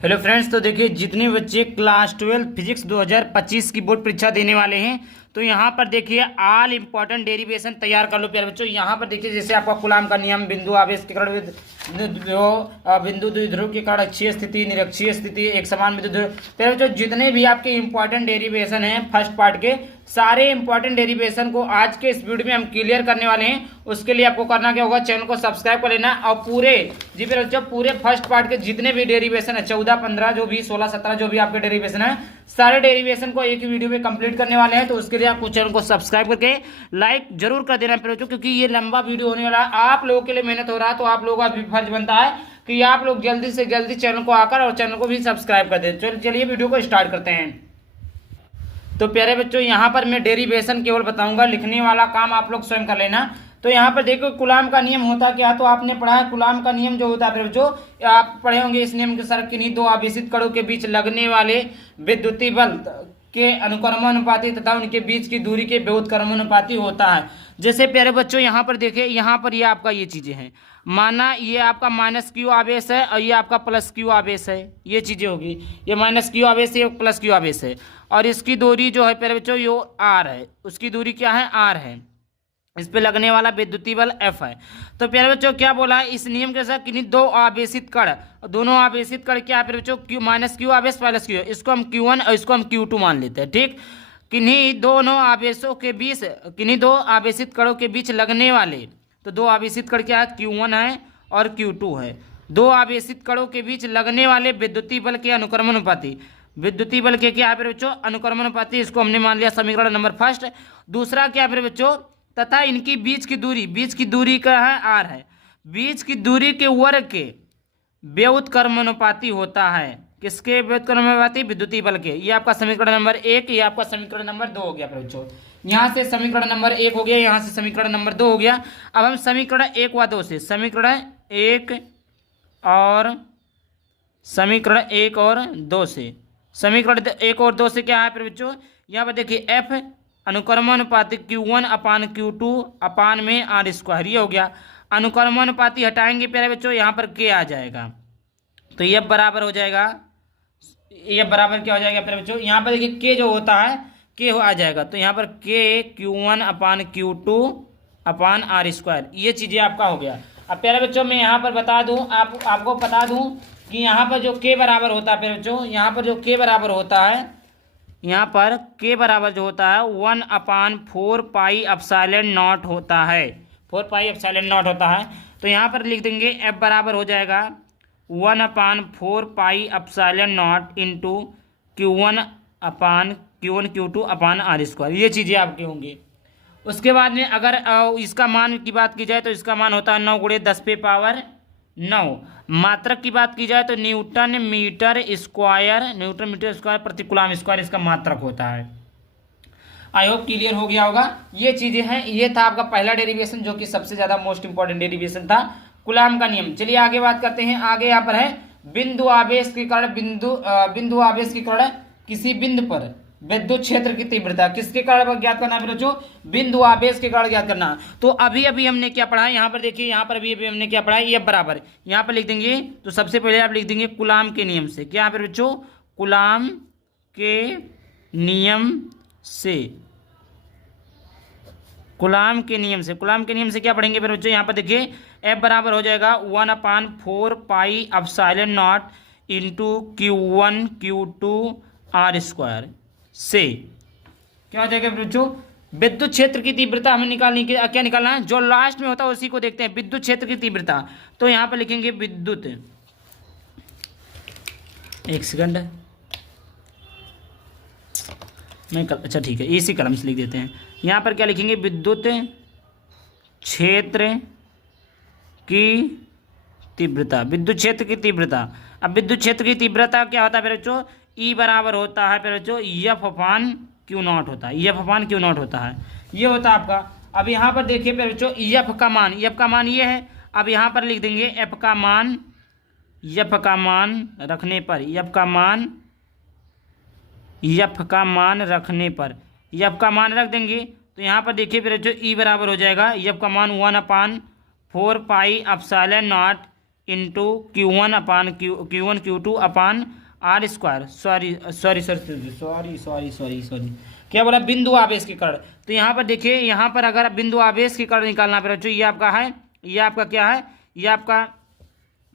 Hello friends, तो देखिए जितने बच्चे क्लास 12 फिजिक्स 2025 की बोर्ड परीक्षा देने वाले हैं तो यहाँ पर देखिए ऑल इंपॉर्टेंट डेरिवेशन तैयार कर लो प्यारे बच्चों। यहाँ पर देखिए जैसे आपका कूलाम का नियम, बिंदु आवेश के कारण बिंदु द्विध्रुव के कारण अक्षीय स्थिति, निरक्षीय स्थिति, एक समान बिंदु ध्रुव। प्यारे बच्चों जितने भी आपके इंपॉर्टेंट डेरिवेशन हैं फर्स्ट पार्ट के, सारे इंपॉर्टेंट डेरिवेशन को आज के इस वीडियो में हम क्लियर करने वाले हैं। उसके लिए आपको करना क्या होगा, चैनल को सब्सक्राइब कर लेना और पूरे प्यारे बच्चों पूरे फर्स्ट पार्ट के जितने भी डेरिवेशन है 14, 15 जो भी 16, 17 जो भी आपके डेरिवेशन है, सारे डेरिवेशन को एक ही वीडियो में कंप्लीट करने वाले हैं। तो उसके लिए आपको चैनल को सब्सक्राइब करके लाइक जरूर कर देना प्यारे बच्चों, क्योंकि ये लंबा वीडियो होने वाला है, आप लोगों के लिए मेहनत हो रहा है, तो आप लोगों का भी फर्ज बनता है कि आप लोग जल्दी से जल्दी चैनल को आकर और चैनल को भी सब्सक्राइब कर दे। चलिए वीडियो को स्टार्ट करते हैं। तो प्यारे बच्चों यहाँ पर मैं डेरिवेशन केवल बताऊंगा, लिखने वाला काम आप लोग स्वयं कर लेना। तो यहाँ पर देखो कूलाम का नियम होता क्या, तो आपने पढ़ा है कूलाम का नियम जो होता है जो आप पढ़े होंगे। इस नियम के सर किन्हीं दो आवेशित कणों के बीच लगने वाले विद्युतीय बल के अनुक्रमानुपाती तथा उनके बीच की दूरी के व्युत्क्रमानुपाती होता है। जैसे प्यारे बच्चों यहाँ पर देखिए, यहाँ पर ये आपका ये चीजें हैं, माना ये आपका माइनस क्यू आवेश है और ये आपका प्लस क्यू आवेश है, ये चीजें होगी। ये माइनस क्यू आवेश है, प्लस क्यू आवेश है, और इसकी दूरी जो है प्यारे बच्चों यो आर है, उसकी दूरी क्या है, आर है। इस पे लगने वाला विद्युतीय बल एफ है। तो प्यारे बच्चों क्या बोला है, इस नियम के साथ किन्हीं दो आवेशित कण, दोनों आवेशित कण क्या है प्यारे बच्चों, क्यू माइनस क्यू आवेश प्लस क्यू, इसको हम Q1 और इसको हम Q2 मान लेते हैं। ठीक, किन्हीं दोनों आवेशों के बीच, किन्हीं दो आवेशित कणों के बीच लगने वाले, तो दो आवेशित कण क्या है, Q1 है और Q2 है। दो आवेशित कणों के बीच लगने वाले विद्युतीय बल के अनुक्रमानुपाती, विद्युतीय बल के क्या है प्यारे बच्चों, अनुक्रमानुपाती, इसको हमने मान लिया समीकरण नंबर फर्स्ट। दूसरा क्या है प्यारे बच्चों, तथा इनकी बीच की दूरी, बीच की दूरी का है आर है, बीच की दूरी के वर्ग के व्युत्क्रमानुपाती होता है। किसके व्युत्क्रमानुपाती, विद्युतीय बल के। ये आपका समीकरण नंबर 1, ये आपका समीकरण नंबर 2 हो गया बच्चों। यहाँ से समीकरण नंबर 1 हो गया, यहाँ से समीकरण नंबर 2 हो गया। अब हम समीकरण 1 व 2 से, समीकरण 1 और समीकरण 1 और 2 से, समीकरण 1 और 2 से क्या है बच्चों, यहाँ पर देखिए एफ अनुक्रमानुपाती Q1 अपान Q2 अपान में आर स्क्वायर, ये हो गया। अनुक्रमानुपाती हटाएंगे प्यारे बच्चों, यहाँ पर के आ जाएगा, तो ये बराबर हो जाएगा, ये बराबर क्या हो जाएगा प्यारे बच्चों, यहाँ पर देखिए के जो होता है के आ जाएगा, तो यहाँ पर के Q1 अपान Q2 अपान आर स्क्वायर, ये चीज़ें आपका हो गया। अब प्यारे बच्चों मैं यहाँ पर बता दूँ, आपको बता दूँ कि यहाँ पर जो के बराबर होता है प्यारे बच्चों, यहाँ पर जो के बराबर होता है, यहाँ पर के बराबर जो होता है 1/4 पाई एप्सिलॉन नॉट होता है, 4 पाई एप्सिलॉन नॉट होता है। तो यहाँ पर लिख देंगे एफ बराबर हो जाएगा 1/4 pi epsilon not into Q1 Q2 upon R square, ये चीज़ें आपके होंगी। उसके बाद में अगर इसका मान की बात की जाए तो इसका मान होता है 9 × 10⁻9। मात्रक की बात की जाए तो न्यूटन मीटर स्क्वायर प्रति कूलम स्क्वायर इसका मात्रक होता है। आई होप क्लियर हो गया होगा। ये चीजें हैं, ये था आपका पहला डेरिवेशन जो कि सबसे ज्यादा मोस्ट इंपॉर्टेंट डेरिवेशन था, कूलम का नियम। चलिए आगे बात करते हैं। आगे यहाँ पर है बिंदु आवेश के कारण, बिंदु आवेश के कारण किसी बिंदु पर विद्युत क्षेत्र की तीव्रता किसके कारण ज्ञात करना है बच्चों, बिंदु आवेश के कारण ज्ञात करना। तो अभी अभी हमने क्या पढ़ा है, यहाँ पर देखिए, यहाँ पर अभी हमने क्या पढ़ा है, ये बराबर यहाँ पर लिख देंगे। तो सबसे पहले आप लिख देंगे कूलम के नियम से, क्या पर बच्चों, कूलम के नियम से, कूलम के नियम से, कूलम के नियम से क्या पढ़ेंगे फिर बच्चों, यहाँ पर देखिए एफ बराबर हो जाएगा 1/4 pi epsilon not into Q1 Q2 R square से क्या हो जाएगा बच्चों, विद्युत क्षेत्र की तीव्रता हमें निकालनी, क्या निकालना है, जो लास्ट में होता है उसी को देखते हैं, विद्युत क्षेत्र की तीव्रता। तो यहां पर लिखेंगे विद्युत, एक सेकंड मैं अच्छा ठीक है इसी कलम से लिख देते हैं। यहां पर क्या लिखेंगे, विद्युत क्षेत्र की तीव्रता, विद्युत क्षेत्र की तीव्रता। अब विद्युत क्षेत्र की तीव्रता क्या होता है फिर बच्चों, ई बराबर होता है फिर बच्चों एफ अपान क्यू नॉट होता है, एफ अपान क्यू नॉट होता है, ये होता है आपका। अब यहाँ पर देखिए फिर बच्चों एफ का मान, एफ का मान ये है। अब यहाँ पर लिख देंगे एफ का मान, एफ का मान रखने पर, एफ का मान, एफ का मान रखने पर, एफ का मान रख देंगे। तो यहाँ पर देखिए फिर बच्चों ई बराबर हो जाएगा एफ का मान 1/4 pi epsilon not into Q1 upon Q1 Q2 upon R square. Sorry क्या बोला, बिंदु आवेश के कर्ण। तो यहाँ पर देखिए, यहाँ पर अगर बिंदु आवेश के कर्ण निकालना पड़े बच्चों, ये आपका है, ये आपका क्या है, ये आपका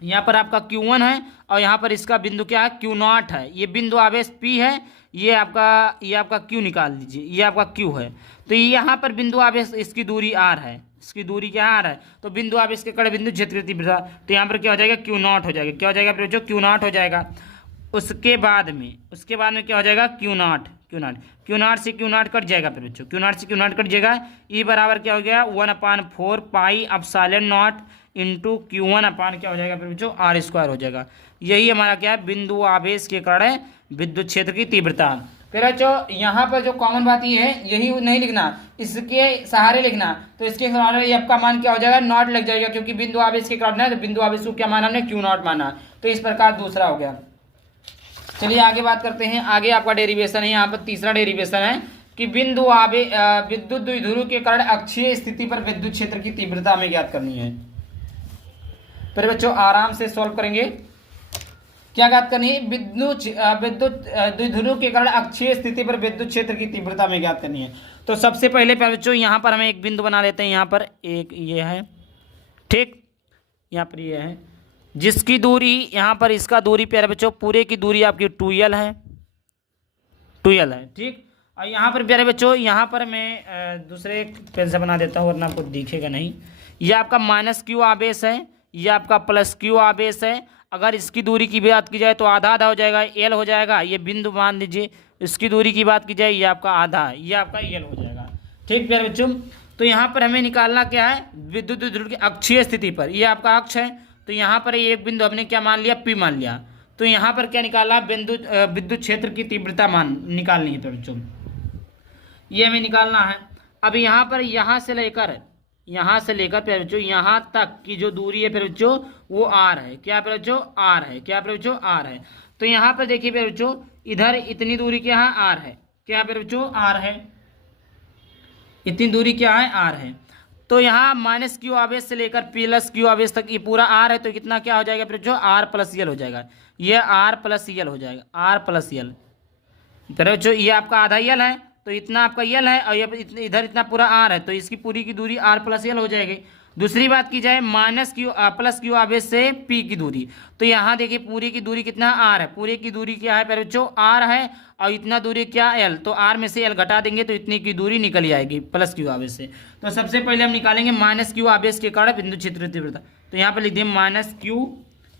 यहाँ पर आपका Q1 है और यहाँ पर इसका बिंदु क्या है, Q0 है। ये बिंदु आवेश P है, ये आपका Q निकाल दीजिए, ये आपका Q है। तो यहाँ पर बिंदु आवेश, इसकी दूरी R है, इसकी दूरी क्या R है। तो बिंदु आवेश के कर्ण बिंदु क्षेत्र की तीव्रता, तो यहाँ पर क्या हो जाएगा, Q0 हो जाएगा। क्या हो जाएगा बच्चों, Q0 हो जाएगा। उसके बाद में क्या हो जाएगा, Q0 से Q0 कट जाएगा फिर बच्चों, Q0 से Q0 कट जाएगा। E बराबर क्या हो गया, 1/4 pi epsilon not into Q1 अपान क्या हो जाएगा फिर बच्चों, R स्क्वायर हो जाएगा। यही हमारा क्या है, बिंदु आवेश के कारण विद्युत क्षेत्र की तीव्रता। फिर बच्चों यहाँ पर जो कॉमन बात ये है, यही नहीं लिखना, इसके सहारे लिखना। तो इसके सहारे आपका मान क्या हो जाएगा, नॉट लग जाएगा, क्योंकि बिंदु आवेश के कारण है, तो बिंदु आवेश को क्या माना हमने, Q0 माना। तो इस प्रकार दूसरा हो गया। चलिए आगे बात करते हैं। आगे आपका डेरिवेशन है, यहाँ पर तीसरा डेरिवेशन है कि बिंदु आवेश विद्युत द्विध्रुव के कारण अक्षीय स्थिति पर विद्युत क्षेत्र की तीव्रता हमें ज्ञात करनी है। फिर बच्चों आराम से सॉल्व करेंगे। क्या ज्ञात करनी है, विद्युत द्विध्रुव के कारण अक्षीय स्थिति पर विद्युत क्षेत्र की तीव्रता हमें ज्ञात करनी है। तो सबसे पहले बच्चों यहाँ पर हमें एक बिंदु बना लेते हैं, यहाँ पर एक ये है, ठीक, यहाँ पर ये है, जिसकी दूरी यहाँ पर, इसका दूरी प्यारे बच्चों, पूरे की दूरी आपकी 2L है, 2L है, ठीक। और यहाँ पर प्यारे बच्चों, यहाँ पर मैं दूसरे पेन से बना देता हूँ वरना आपको दिखेगा नहीं। ये आपका -Q आवेश है, ये आपका +Q आवेश है। अगर इसकी दूरी की बात की जाए तो आधा आधा हो जाएगा, L हो जाएगा। ये बिंदु मान लीजिए, इसकी दूरी की बात की जाए, ये आपका आधा है, ये आपका L हो जाएगा, ठीक प्यारे बच्चों। तो यहाँ पर हमें निकालना क्या है, विद्युत द्विध्रुव की अक्षीय स्थिति पर, ये आपका अक्ष है। तो यहाँ पर एक बिंदु हमने क्या मान लिया, P मान लिया। तो यहाँ पर क्या निकाला, विद्युत क्षेत्र की तीव्रता मान निकालनी है बच्चों, ये हमें निकालना है। अब यहाँ पर यहाँ से लेकर फिर बच्चों यहाँ तक की जो दूरी है फिर बच्चों, वो R है। क्या फिर बच्चों, R है। क्या फिर बच्चों, R है। तो यहाँ पर देखिए फिर बच्चों, इधर इतनी दूरी क्या है, R है। क्या फिर बच्चों, R है, इतनी दूरी क्या है, R है। तो यहाँ -Q आवेश से लेकर +Q आवेश तक ये पूरा R है। तो कितना क्या हो जाएगा फिर जो, R + L हो जाएगा। ये R + L हो जाएगा, R + L। फिर जो ये आपका आधा L है, तो इतना आपका L है, और ये इधर इतना पूरा R है, तो इसकी पूरी की दूरी R + L हो जाएगी। दूसरी बात की जाए +Q आवेश से P की दूरी, तो यहाँ देखिए पूरी की दूरी कितना R है, पूरी की दूरी क्या है फिर बच्चों, R है, और इतना दूरी क्या L। तो R में से L घटा देंगे तो इतनी की दूरी निकल आएगी +Q आवेश से। तो सबसे पहले हम निकालेंगे -Q आवेश के कारण बिंदु क्षेत्र तीव्रता। तो यहाँ पर लिख दिए -Q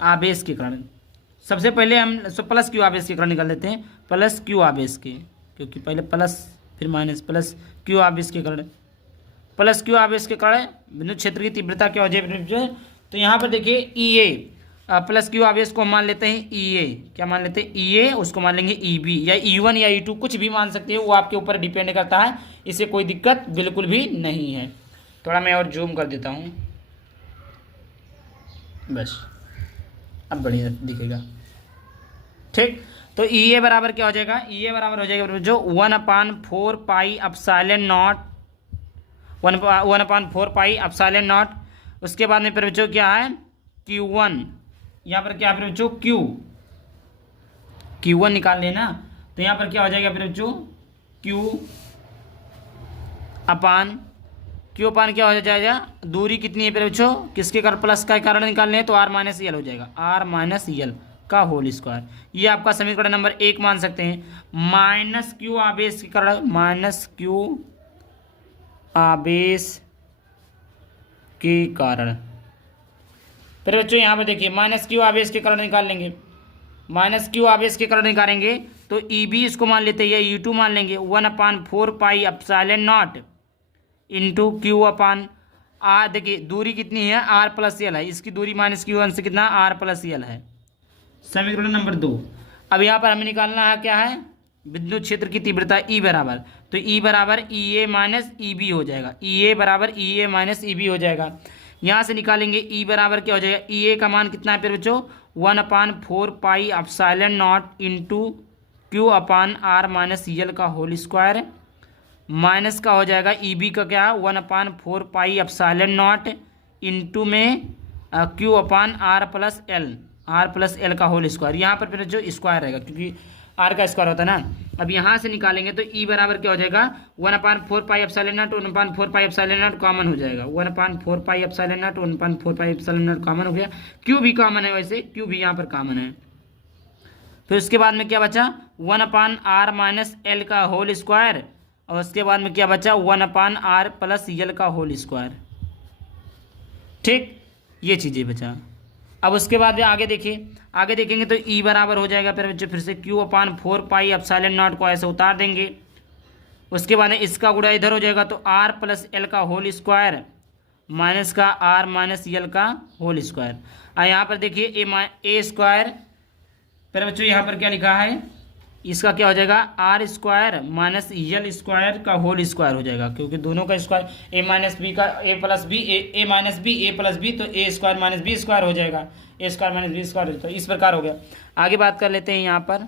आवेश के कारण। सबसे पहले हम +Q आवेश के कारण निकाल लेते हैं, +Q आवेश के, क्योंकि पहले प्लस फिर माइनस, +Q आवेश के कारण, +Q आवेश के कारण विद्युत क्षेत्र की तीव्रता क्या हो जाए। तो यहाँ पर देखिए EA, +Q आवेश को मान लेते हैं EA। क्या मान लेते हैं, EA, उसको मान लेंगे EB या E1 या E2, कुछ भी मान सकते हैं, वो आपके ऊपर डिपेंड करता है। इससे कोई दिक्कत बिल्कुल भी नहीं है। थोड़ा मैं और जूम कर देता हूँ, बस अब बढ़िया दिखेगा, ठीक। तो EA बराबर क्या हो जाएगा, EA बराबर हो जाएगा जो 1/4 pi epsilon not, 1/4 pi epsilon not. उसके बाद में फिर बच्चों क्या है, Q1, यहाँ पर क्या फिर बच्चों, Q1 निकाल लेना। तो यहाँ पर क्या हो जाएगा फिर बच्चों, Q अपान क्या हो जाएगा, दूरी कितनी है फिर बच्चों, किसके कारण, प्लस का कारण निकालने हैं, तो R - L हो जाएगा, R - L का होल स्क्वायर। ये आपका समीकरण नंबर 1 मान सकते हैं। -Q आवेश के कारण, -Q आवेश के कारण। फिर बच्चों यहाँ पर देखिए -Q आवेश के कारण निकाल लेंगे, -Q आवेश के कारण निकालेंगे तो EB इसको मान लेते हैं, या E2 मान लेंगे, 1/4 pi epsilon not into Q upon R। देखिए दूरी कितनी है, R + L है, इसकी दूरी -Q1 से कितना, R + L है। समीकरण नंबर 2। अब यहाँ पर हमें निकालना है क्या है, विद्युत क्षेत्र की तीव्रता E बराबर। तो E बराबर EA - EB हो जाएगा, EA बराबर EA - EB हो जाएगा। यहाँ से निकालेंगे E बराबर क्या हो जाएगा, EA का मान कितना है फिर बच्चों, 1/4 pi epsilon not into Q upon R - L का होल स्क्वायर, माइनस का हो जाएगा EB का क्या, 1/4 पाई एप्सिलॉन नॉट इंटू में Q upon R plus L का होल स्क्वायर। यहाँ पर फिर जो स्क्वायर रहेगा क्योंकि आर का स्क्वायर होता है ना। अब यहाँ से निकालेंगे तो ई बराबर क्या हो जाएगा 1/4πε0 1/4πε0 कॉमन हो जाएगा। 1/4πε0 1/4πε0 कॉमन हो गया। क्यू भी कॉमन है, वैसे क्यू भी यहाँ पर कॉमन है। फिर उसके बाद में क्या बचा 1/r माइनस एल का होल स्क्वायर और उसके बाद में क्या बचा 1/r प्लस एल का होल स्क्वायर। ठीक, ये चीज़ें बचा। अब उसके बाद में आगे देखिए, आगे देखेंगे तो ई बराबर हो जाएगा फिर बच्चों फिर से Q/4πε0 को ऐसे उतार देंगे। उसके बाद इसका गुणा इधर हो जाएगा तो r प्लस एल का होल स्क्वायर माइनस का r माइनस एल का होल स्क्वायर। और यहाँ पर देखिए ए स्क्वायर, फिर बच्चों यहाँ पर क्या लिखा है, इसका क्या हो जाएगा R square minus L square का होल स्क्वायर हो जाएगा क्योंकि दोनों का स्क्वायर ए माइनस बी का ए प्लस बी ए माइनस बी ए प्लस बी तो ए स्क्वायर माइनस बी स्क्वायर हो जाएगा, ए स्क्वायर माइनस बी स्क्वायर। तो इस प्रकार हो गया। आगे बात कर लेते हैं यहाँ पर।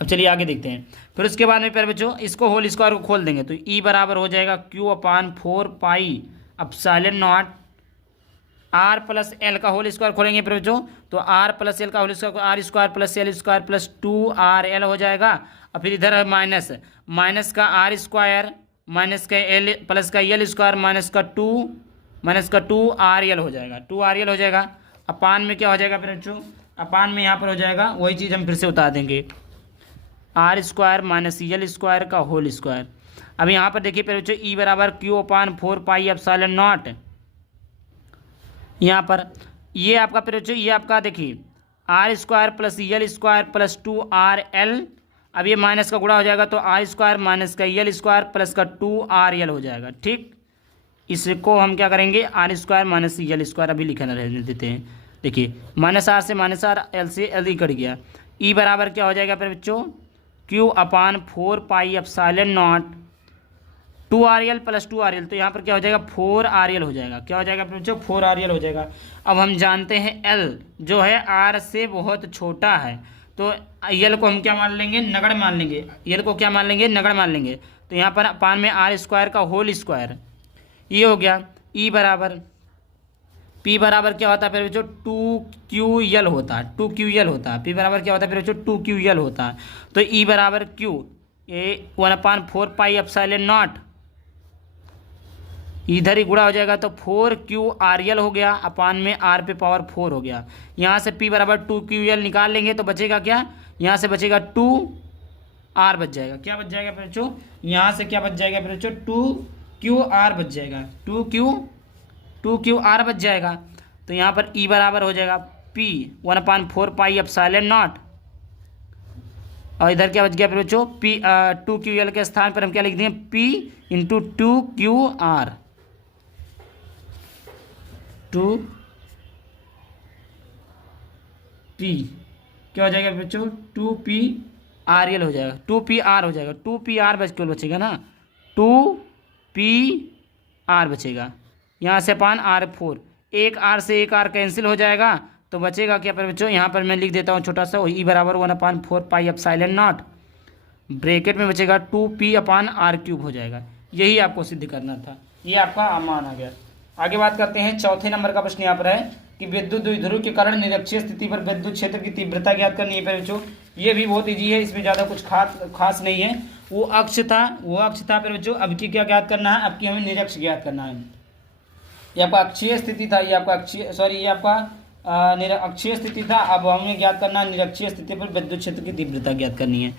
अब चलिए आगे देखते हैं। फिर उसके बाद में फिर बच्चों इसको होल स्क्वायर को खोल देंगे तो ई बराबर हो जाएगा Q/4πε0 आर प्लस एल का होल स्क्वायर खोलेंगे फिर बच्चों तो आर प्लस एल का whole square R square plus L square plus 2RL हो जाएगा। और फिर इधर है माइनस का आर स्क्वायर माइनस का एल प्लस का एल स्क्वायर माइनस का 2RL हो जाएगा, 2RL हो जाएगा। अपान में क्या हो जाएगा फिर बच्चों, अपान में यहाँ पर हो जाएगा वही चीज़ हम फिर से उतार देंगे R square minus L square का होल स्क्वायर। अब यहाँ पर देखिए फिर बच्चों ई बराबर Q/4πε0 यहाँ पर ये आपका फिर बच्चों ये आपका देखिए R square plus L square plus 2RL। अब ये माइनस का गुणा हो जाएगा तो आर स्क्वायर माइनस का एल स्क्वायर प्लस का 2RL हो जाएगा। ठीक, इसको हम क्या करेंगे R square minus L square अभी लिखना रहने देते हैं। देखिए माइनस आर से माइनस आर, एल से एल ही कट गया। ई बराबर क्या हो जाएगा फिर बच्चों Q/4πε0 2RL प्लस 2RL तो यहाँ पर क्या हो जाएगा 4RL हो जाएगा। क्या हो जाएगा फिर बच्चों 4RL हो जाएगा। अब हम जानते हैं L जो है R से बहुत छोटा है तो L को हम क्या मान लेंगे नगण्य मान लेंगे, L को क्या मान लेंगे नगण्य मान लेंगे। तो यहाँ पर अपान में आर स्क्वायर का होल स्क्वायर ये हो गया। ई बराबर P बराबर क्या होता है फिर बच्चों 2QL होता है, 2QL होता है। P बराबर क्या होता है फिर बच्चों 2QL होता है। तो ई बराबर Q ये 1/4πε0 इधर ही गुणा हो जाएगा तो 4QRL हो गया अपान में R पे पावर 4 हो गया। यहाँ से P बराबर 2QL निकाल लेंगे तो बचेगा क्या, यहाँ से बचेगा 2R बच जाएगा। क्या बच जाएगा फिर बच्चों, यहाँ से क्या बच जाएगा फिर बच्चों 2QR बच जाएगा, 2QR बच जाएगा। तो यहाँ पर E बराबर हो जाएगा P 1/4πε0 और इधर क्या बच गया फिर बच्चों P 2QL के स्थान पर हम क्या लिख देंगे P इंटू 2QR 2P क्या हो जाएगा बच्चों 2PRL हो जाएगा, 2PR हो जाएगा, 2PR बचेगा ना 2PR बचेगा। यहाँ से अपान R4 एक R से एक R कैंसिल हो जाएगा तो बचेगा क्या पर बच्चों, यहाँ पर मैं लिख देता हूँ छोटा सा ई बराबर 1/4πε0 ब्रैकेट में बचेगा 2P/R³ हो जाएगा। यही आपको सिद्ध करना था, ये आपका मान आ गया। आगे बात करते हैं चौथे नंबर का प्रश्न यहाँ पर है कि विद्युत द्विध्रुव के कारण निरक्षीय स्थिति पर विद्युत क्षेत्र की तीव्रता ज्ञात करनी है पर बच्चों। ये भी बहुत ईजी है, इसमें ज़्यादा कुछ खास नहीं है। वो अक्ष था पर बच्चों, अब की क्या ज्ञात करना है, अब की हमें निरक्ष ज्ञात करना है। ये आपका अक्षीय स्थिति था, ये आपका ये आपका अक्षीय स्थिति था। अब हमें ज्ञात करना है निरक्षीय स्थिति पर विद्युत क्षेत्र की तीव्रता ज्ञात करनी है।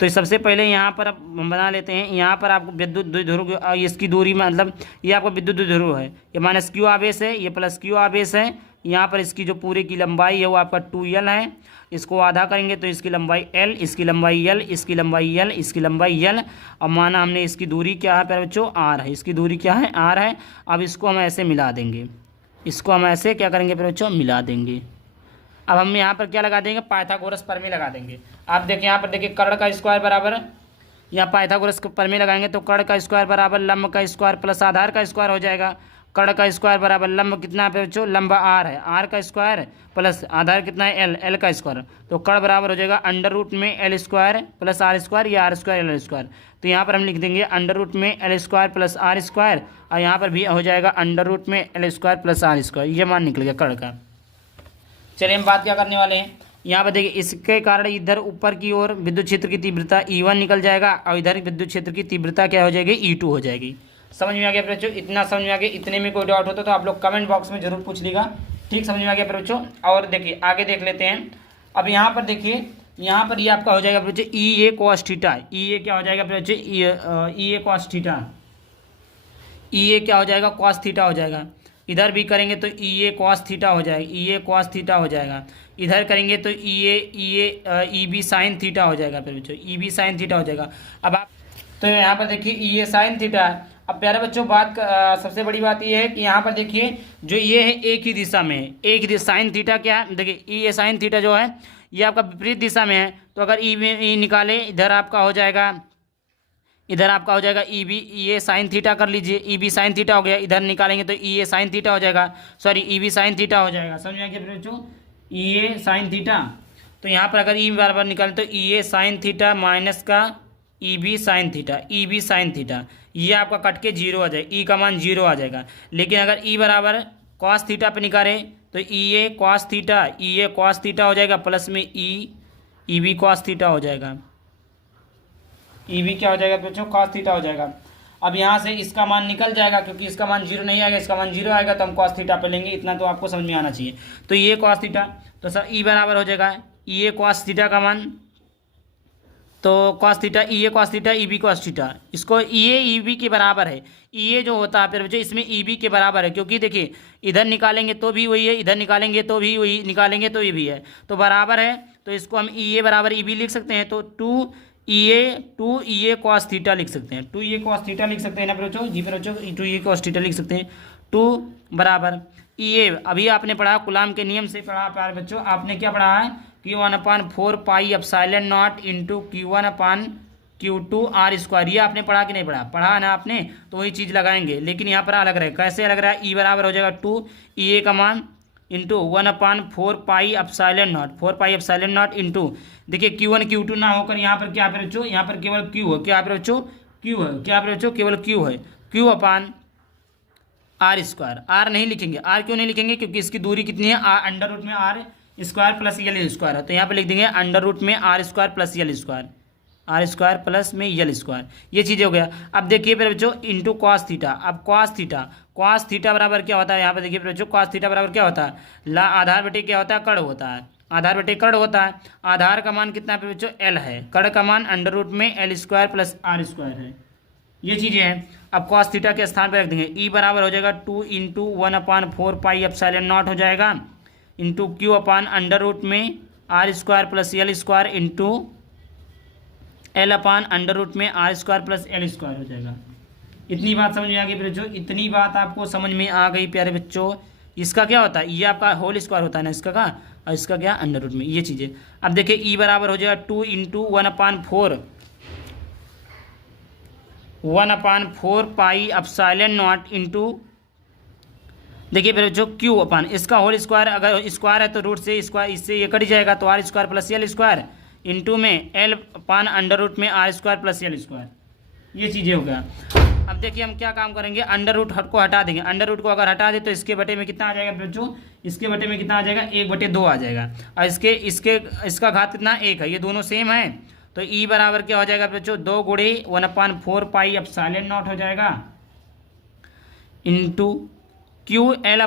तो सबसे पहले यहाँ पर हम बना लेते हैं। यहाँ पर आपको विद्युत द्विध्रुव इसकी दूरी मतलब ये आपका विद्युत द्विध्रुव है, ये -Q आवेश है, ये +Q आवेश है। यहाँ पर इसकी जो पूरे की लंबाई है वो आपका 2L है। इसको आधा करेंगे तो इसकी लंबाई L, इसकी लंबाई L, इसकी लंबाई L, इसकी लंबाई L। अब माना हमने इसकी दूरी क्या है पर बच्चों R है, इसकी दूरी क्या है R है। अब इसको हम ऐसे मिला देंगे, इसको हम ऐसे क्या करेंगे पर बच्चों मिला देंगे। अब हम यहाँ पर क्या लगा देंगे पाइथागोरस प्रमेय लगा देंगे। आप देखिए यहाँ पर देखिए कर्ण का स्क्वायर बराबर, यहाँ पाइथागोरस प्रमेय लगाएंगे तो कर्ण का स्क्वायर बराबर लंब का स्क्वायर प्लस आधार का स्क्वायर हो जाएगा। कर्ण का स्क्वायर बराबर लंब कितना है बच्चों, लंब आर है, आर का स्क्वायर प्लस आधार कितना है एल, एल का स्क्वायर, तो कर्ण बराबर हो जाएगा अंडर रूट में L square plus R square या आर स्क्वायर एल स्क्वायर। तो यहाँ पर हम लिख देंगे अंडर रूट में L square plus R square, और यहाँ पर भी हो जाएगा अंडर रूट में L square plus R square, ये मान निकल गया कर्ण का। चलिए हम बात क्या करने वाले हैं, यहाँ पर देखिए इसके कारण इधर ऊपर की ओर विद्युत क्षेत्र की तीव्रता E1 निकल जाएगा और इधर विद्युत क्षेत्र की तीव्रता क्या हो जाएगी, E2 हो जाएगी। समझ में आ गया बच्चों, इतना समझ में आ गया। इतने में कोई डाउट होता तो आप लोग कमेंट बॉक्स में जरूर पूछ लीजिएगा, ठीक, समझ में आ गया बच्चों। और देखिए आगे देख लेते हैं। अब यहाँ पर देखिए, यहाँ पर ये आपका हो जाएगा बच्चों E A cos theta, E A क्या हो जाएगा बच्चों, E A cos theta, E A क्या हो जाएगा, cos थीटा हो जाएगा। इधर भी करेंगे तो E A cos थीटा हो जाएगा, E A cos थीटा हो जाएगा। इधर करेंगे तो E B sin थीटा हो जाएगा, फिर बच्चों E B sin थीटा हो जाएगा। अब आप तो यहाँ पर देखिए E A sin थीटा। अब प्यारे बच्चों सबसे बड़ी बात ये है कि यहाँ पर देखिए जो ये है एक ही दिशा में है, एक ही दिशा, साइन थीटा क्या है, देखिए E A sin थीटा जो है ये आपका विपरीत दिशा में है, तो अगर E निकाले इधर आपका हो जाएगा, इधर आपका हो जाएगा E A sin थीटा कर लीजिए, E B sin थीटा हो गया, इधर निकालेंगे तो E A sin थीटा हो जाएगा, sorry E B sin theta हो जाएगा। समझ में आ गया बच्चों, E A sin थीटा। तो यहाँ पर अगर E बराबर निकालें तो E A sin theta minus का E B sin theta, E B sin theta, ये आपका कट के 0 आ जाएगा, E का मान 0 आ जाएगा। लेकिन अगर E बराबर cos थीटा पे निकालें तो E A cos theta, E A cos theta हो जाएगा प्लस में E B cos थीटा हो जाएगा, E B क्या हो जाएगा बच्चों, cos थीटा हो जाएगा। अब यहाँ से इसका मान निकल जाएगा क्योंकि इसका मान 0 नहीं आएगा, इसका मान 0 आएगा तो हम cos थीटा पे लेंगे, इतना तो आपको समझ में आना चाहिए। तो ये cos थीटा, तो सर E बराबर हो जाएगा E A cos थीटा का मान, तो cos theta E A cos theta E B cos theta, इसको E A E B के बराबर है। E A जो होता है फिर बच्चों इसमें E B के बराबर है, क्योंकि देखिए इधर निकालेंगे तो भी वही है, इधर निकालेंगे तो भी वही, निकालेंगे तो ये भी है, तो बराबर है। तो इसको हम E A बराबर E B लिख सकते हैं, तो 2 E A cos थीटा लिख सकते हैं, 2 E A cos थीटा लिख सकते हैं ना बच्चों, जी बच्चों 2 E A cos थीटा लिख सकते हैं। 2 बराबर E A, अभी आपने पढ़ा कूलाम के नियम से पढ़ा प्यारे बच्चों, आपने क्या पढ़ा है, Q1/4 pi epsilon not into Q1/Q2 R square, ये आपने पढ़ा कि नहीं पढ़ा, पढ़ा ना आपने, तो वही चीज़ लगाएंगे। लेकिन यहाँ पर अलग रहे, कैसे अलग रहा है, E बराबर हो जाएगा 2 E A का मान into 1/4 pi epsilon not, 4 pi epsilon not into, देखिए Q1 Q2 ना होकर यहाँ पर क्या पे बच्चों, यहाँ पर केवल Q है, क्या पे बच्चों, Q है, क्या पे बच्चों, केवल Q है, Q/R स्क्वायर, R नहीं लिखेंगे, R क्यों नहीं लिखेंगे, क्योंकि इसकी दूरी कितनी है, अंडर रूट में R square plus L square है, तो यहाँ पे लिख देंगे अंडर रूट में R square plus L square, R square plus में L स्क्वायर, ये चीज़ हो गया। अब देखिए फिर बच्चों इंटू cos थीटा, अब cos थीटा बराबर क्या होता है, यहाँ पे देखिए फिर बच्चों cos थीटा बराबर क्या होता है, आधार बटे क्या होता है, कर्ण होता है, आधार बटे कर्ण होता है। आधार का मान कितना पे बच्चों, L है, कर्ण का मान अंडर रूट में L square plus R square है, ये चीज़ें हैं। अब cos थीटा के स्थान पर रख देंगे, E बराबर हो जाएगा 2 इंटू 1/4 पाई एप्सिलॉन नॉट हो जाएगा इंटू Q/ अंडर रूट में R square plus L square into L/ under root में R square plus L square हो जाएगा। इतनी बात समझ में आ गई बच्चों, इतनी बात आपको समझ में आ गई प्यारे बच्चों। इसका क्या होता है, ये आपका होल स्क्वायर होता है ना इसका का, और इसका क्या अंडर रूट में, ये चीज़ें। अब देखिए E बराबर हो जाएगा 2 into 1/4 pi epsilon not into, देखिए फिर जो Q/, इसका होल स्क्वायर, अगर स्क्वायर है तो रूट से स्क्वायर, इससे ये कट जाएगा तो R square plus L square into में L/ अंडर रूट में R square plus L square, ये चीज़ें हो गया। अब देखिए हम क्या काम करेंगे, अंडर रूट को हटा देंगे, अंडर रूट को अगर हटा दे तो इसके बटे में कितना आ जाएगा बच्चों, इसके बटे में कितना आ जाएगा, 1/2 आ जाएगा, और इसका घात कितना 1 है, ये दोनों सेम है, तो E बराबर क्या हो जाएगा बच्चों, 2 गुणे 1/4 पाई एप्सिलॉन नॉट हो जाएगा इंटू QL/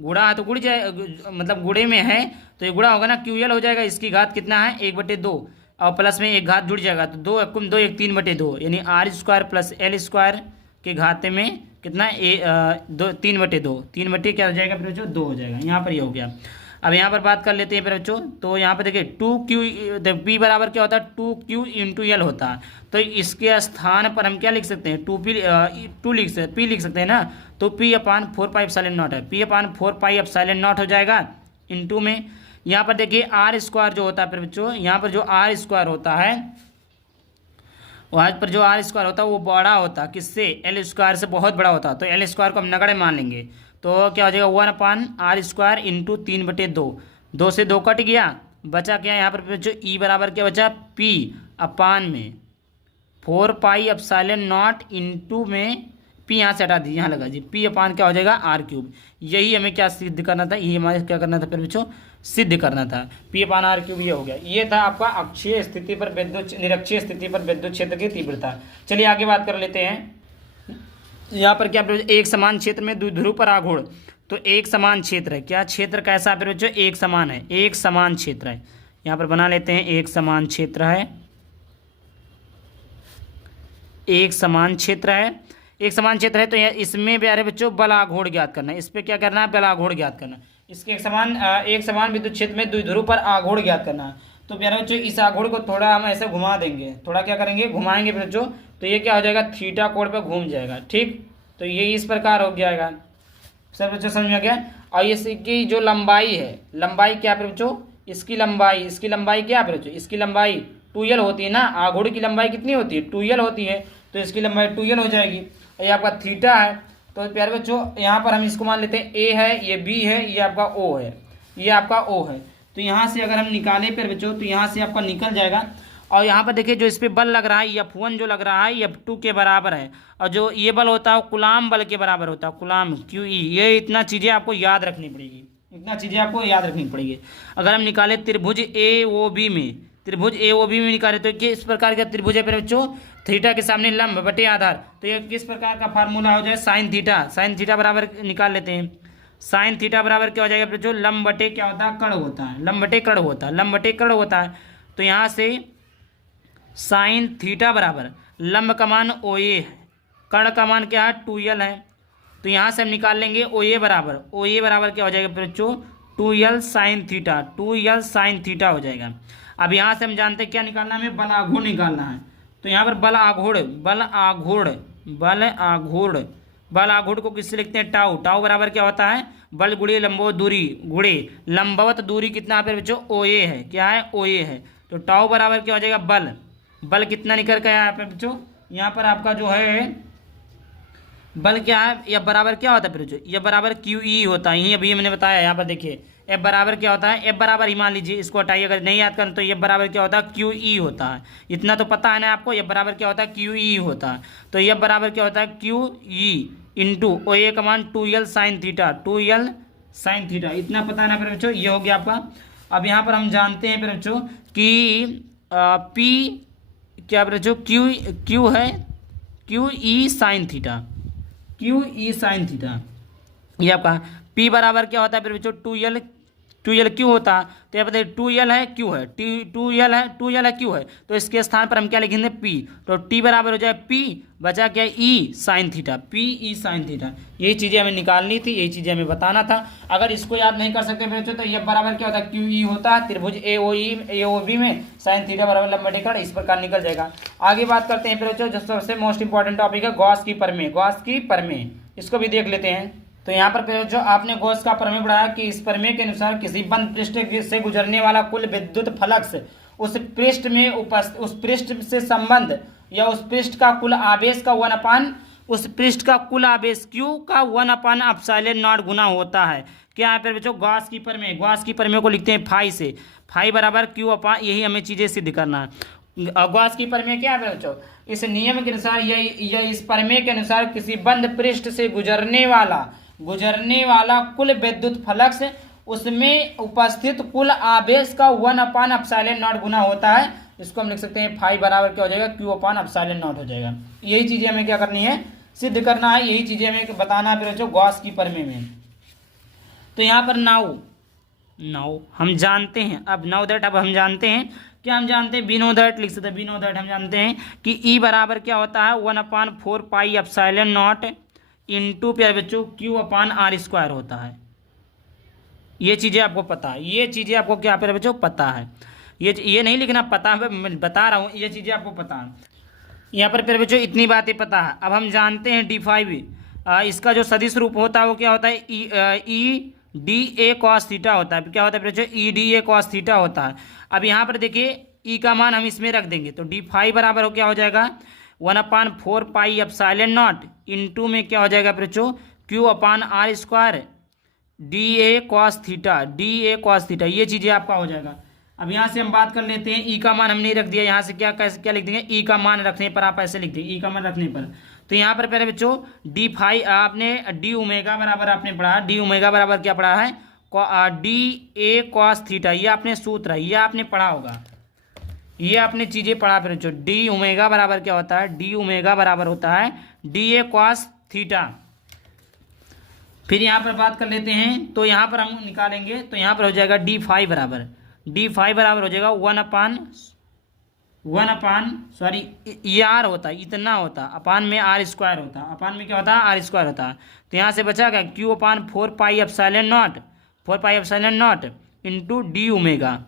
गुणा है तो गुड़ जाए, मतलब गुड़े में है तो ये गुणा होगा ना, QL हो जाएगा, इसकी घात कितना है 1/2, और प्लस में एक घात जुड़ जाएगा तो 2 × 2 = 3/2, यानी R square plus L square के घाते में कितना 3/2, 3 बटे क्या हो जाएगा फिर बच्चों, 2 हो जाएगा, यहाँ पर ये हो गया। अब यहाँ पर बात कर लेते हैं फिर बच्चों, तो यहाँ पर देखिए 2Q, P बराबर क्या होता है, 2Q × L होता है, तो इसके स्थान पर हम क्या लिख सकते हैं, P लिख सकते हैं ना, तो P/4 पाई एप्सिलॉन नॉट है, P/4 पाई एप्सिलॉन नॉट हो जाएगा इंटू में, यहाँ पर देखिए R स्क्वायर जो होता है फिर बच्चों, यहाँ पर जो R स्क्वायर होता है वहाँ पर जो आर स्क्वायर होता है वो बड़ा होता है किससे, एल स्क्वायर से बहुत बड़ा होता है। तो एल स्क्वायर को हम नगण्य मान लेंगे। तो क्या हो जाएगा 1/r² इंटू 3/2, 2 से 2 कट गया, बचा क्या यहाँ पर जो ई बराबर क्या बचा, पी अपान में 4πε0 इंटू में पी यहाँ से हटा दीजिए, यहाँ लगा जी पी अपान क्या हो जाएगा r³। यही हमें क्या सिद्ध करना था, यही हमारे क्या करना था फिर बच्चों, सिद्ध करना था। पी अपान r³, ये हो गया। ये था आपका अक्षीय स्थिति पर विद्युत, निरक्षीय स्थिति पर विद्युत क्षेत्र की तीव्रता। चलिए आगे बात कर लेते हैं। यहाँ पर क्या एक समान क्षेत्र में द्विध्रुव पर आघूर्ण, तो एक समान क्षेत्र है, क्या क्षेत्र कैसा है फिर बच्चों, एक समान है, एक समान क्षेत्र है। यहाँ पर बना लेते हैं एक समान क्षेत्र है, एक समान क्षेत्र है, एक समान क्षेत्र है। तो इसमें प्यारे बच्चों बल आघूर्ण ज्ञात करना है, इस पर क्या करना है, बल आघूर्ण ज्ञात करना है। इसके एक समान विद्युत क्षेत्र में द्विध्रुव पर आघूर्ण ज्ञात करना है। तो प्यारे बच्चों इस आघूर्ण को थोड़ा हम ऐसे घुमा देंगे, थोड़ा क्या करेंगे, घुमाएंगे बच्चों, तो ये क्या हो जाएगा, थीटा कोण पर घूम जाएगा। ठीक, तो ये इस प्रकार हो जाएगा। सब बच्चों समझ में गया। और इसकी जो लंबाई है, लंबाई क्या है बच्चों, इसकी लंबाई क्या है बच्चों, इसकी लंबाई 2l होती है ना। आघूर्ण की लंबाई कितनी होती है, 2l होती है, तो इसकी लंबाई 2l हो जाएगी। ये आपका थीटा है। तो प्यारे बच्चों यहाँ पर हम इसको मान लेते हैं ए है, ये बी है, ये आपका ओ है, ये आपका ओ है। तो यहाँ से अगर हम निकालें प्यारे बच्चों, तो यहाँ से आपका निकल जाएगा। और यहाँ पर देखिए जो इस पर बल लग रहा है F1 जो लग रहा है F2 के बराबर है, और जो ये बल होता है कूलाम बल के बराबर होता है, कूलाम QE। ये इतना चीज़ें आपको याद रखनी पड़ेगी, इतना चीज़ें आपको याद रखनी पड़ेगी। अगर हम निकाले त्रिभुज AOB में, त्रिभुज AOB में निकाले तो किस प्रकार का त्रिभुज है फिर बच्चों, थीटा के सामने लंब बटे आधार। तो ये किस प्रकार का फार्मूला हो जाए, साइन थीटा। साइन थीटा बराबर निकाल लेते हैं, साइन थीटा बराबर क्या हो जाएगा फिर जो लंब बटे क्या होता है, कर्ण होता है, लंब बटे कर्ण होता है, लंब बटे कर्ण होता है। तो यहाँ से साइन थीटा बराबर लंब का मान OA है, कर्ण का मान क्या है 2l है। तो यहाँ से हम निकाल लेंगे OA बराबर क्या हो जाएगा फिर बच्चों, 2l sine theta, 2l sine theta हो जाएगा। अब यहाँ से हम जानते हैं क्या निकालना है, हमें बल आघूर्ण निकालना है। तो यहाँ पर बल आघूर्ण को किससे लिखते हैं, टाउ। टाउ बराबर क्या होता है, बल गुणे लंबवत दूरी गुणे लंबवत दूरी कितना है बच्चों, OA है, क्या है OA है। तो टाउ बराबर क्या हो जाएगा, बल कितना निकल के आया बच्चों, यहाँ पर आपका जो है बल क्या है, F बराबर क्या होता है फिर बच्चों, F बराबर QE होता है। यही अभी हमने बताया, यहाँ पर देखिए F बराबर क्या होता है, F बराबर ही मान लीजिए, इसको हटाइए, अगर नहीं याद करना तो F बराबर क्या होता है, QE होता है। इतना तो पता है ना आपको, F बराबर क्या होता है, QE होता है। तो F बराबर क्या होता है, QE इंटू OA का मान 2l sine theta, 2l sine theta, इतना पता है ना फिर बच्चों, ये हो गया आपका। अब यहाँ पर हम जानते हैं फिर बच्चों कि P क्या बच्चों, Q है QE sine theta, QE sine theta. ये आपका P बराबर क्या होता है फिर बच्चों, 2l क्यों होता है। तो ये बताइए 2l है क्यों है, 2l है क्यों है। तो इसके स्थान पर हम क्या लिखेंगे, P। तो T बराबर हो जाए P, बचा क्या E sine theta, PE sine theta. यही चीज़ें हमें निकालनी थी, यही चीज़ें हमें बताना था। अगर इसको याद नहीं कर सकते बच्चों तो ये बराबर क्या होता है, QE होता है, त्रिभुज AOB में साइन थीटा बराबर लंब बटे कर्ण, इस प्रकार निकल जाएगा। आगे बात करते हैं फिर बच्चों जो सबसे मोस्ट इंपॉर्टेंट टॉपिक है, गॉस की प्रमेय। गॉस की प्रमेय, इसको भी देख लेते हैं। तो यहाँ पर जो आपने गॉस का प्रमेय पढ़ा कि इस प्रमेय के अनुसार किसी बंद पृष्ठ से गुजरने वाला कुल विद्युत फ्लक्स उस पृष्ठ से संबंध या उस पृष्ठ का कुल आवेश का 1/, उस पृष्ठ का कुल आवेश Q का 1/ε0 गुना होता है। क्या है फिर बच्चों, गॉस की प्रमेय। गॉस की प्रमेय को लिखते हैं फाई से, फाई बराबर Q/, यही हमें चीजें सिद्ध करना है। गॉस की प्रमेय क्या है बच्चों, इस नियम के अनुसार या इस प्रमेय के अनुसार किसी बंद पृष्ठ से गुजरने वाला कुल विद्युत फ्लक्स उसमें उपस्थित कुल आवेश का 1/ε0 गुना होता है। इसको हम लिख सकते हैं फाई बराबर क्या हो जाएगा, Q/ε0 हो जाएगा। यही चीजें हमें क्या करनी है, सिद्ध करना है, यही चीजें हमें बताना है बच्चों गॉस की प्रमेय में। तो यहाँ पर नाउ हम जानते हैं, अब नाउ दैट अब हम जानते हैं क्या, हम जानते हैं बिनो दैट लिख सकते हैं, बिनो दैट हम जानते हैं कि E बराबर क्या होता है 1/4πε0 इंटू प्यारे बच्चों Q/r² होता है। ये चीज़ें आपको पता है, ये चीज़ें आपको क्या प्यारे बच्चों पता है, ये नहीं लिखना पता है, मैं बता रहा हूँ, ये चीज़ें आपको पता है। यहाँ पर प्यारे बच्चों इतनी बातें पता है। अब हम जानते हैं D5 इसका जो सदिश रूप होता है वो क्या होता है, EDA cos थीटा होता है। क्या होता है बच्चों, EDA cos थीटा होता है। अब यहाँ पर देखिए ई का मान हम इसमें रख देंगे तो डी फाई बराबर हो क्या हो जाएगा 1/4 पाई एप्सिलॉन नॉट इंटू में क्या हो जाएगा बच्चों Q upon R square D A cos theta ये चीज़ें आपका हो जाएगा। अब यहाँ से हम बात कर लेते हैं ई का मान हमने रख दिया, यहाँ से क्या कैसे क्या लिख देंगे ई का मान रखने पर आप ऐसे लिख देंगे ई का मान रखने पर। तो यहाँ पर पहले बच्चों डी फाई आपने डी ओमेगा बराबर आपने पढ़ा, डी ओमेगा बराबर क्या पढ़ा है डी ए कॉस थीटा, ये आपने सूत्र है, ये आपने पढ़ा होगा, ये आपने चीज़ें पढ़ा फिर बच्चों। डी ओमेगा बराबर क्या होता है, डी ओमेगा बराबर होता है डी ए कॉस थीटा। फिर यहाँ पर बात कर लेते हैं तो यहाँ पर हम निकालेंगे तो यहाँ पर हो जाएगा डी फाई बराबर हो जाएगा 1/, सॉरी ये आर होता है इतना होता अपान में आर स्क्वायर होता, अपान में क्या होता है आर स्क्वायर होता। तो यहाँ से बचा क्या Q upon 4 pi epsilon not into D omega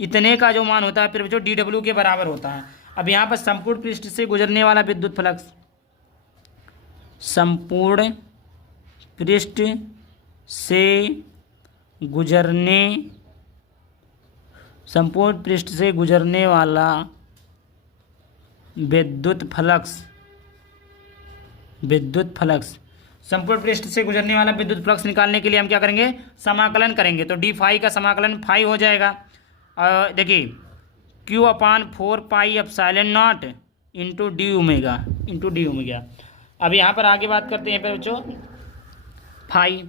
इतने का जो मान होता है फिर बच्चों डी डब्ल्यू के बराबर होता है। अब यहाँ पर संपूर्ण पृष्ठ से गुजरने वाला विद्युत फ्लक्स, संपूर्ण पृष्ठ से गुजरने वाला विद्युत फ्लक्स, संपूर्ण पृष्ठ से गुजरने वाला विद्युत फ्लक्स निकालने के लिए हम क्या करेंगे समाकलन करेंगे। तो डी फाई का समाकलन फाई हो जाएगा और देखिए Q upon 4 pi epsilon not into D omega. अब यहाँ पर आगे बात करते हैं बच्चों फाई।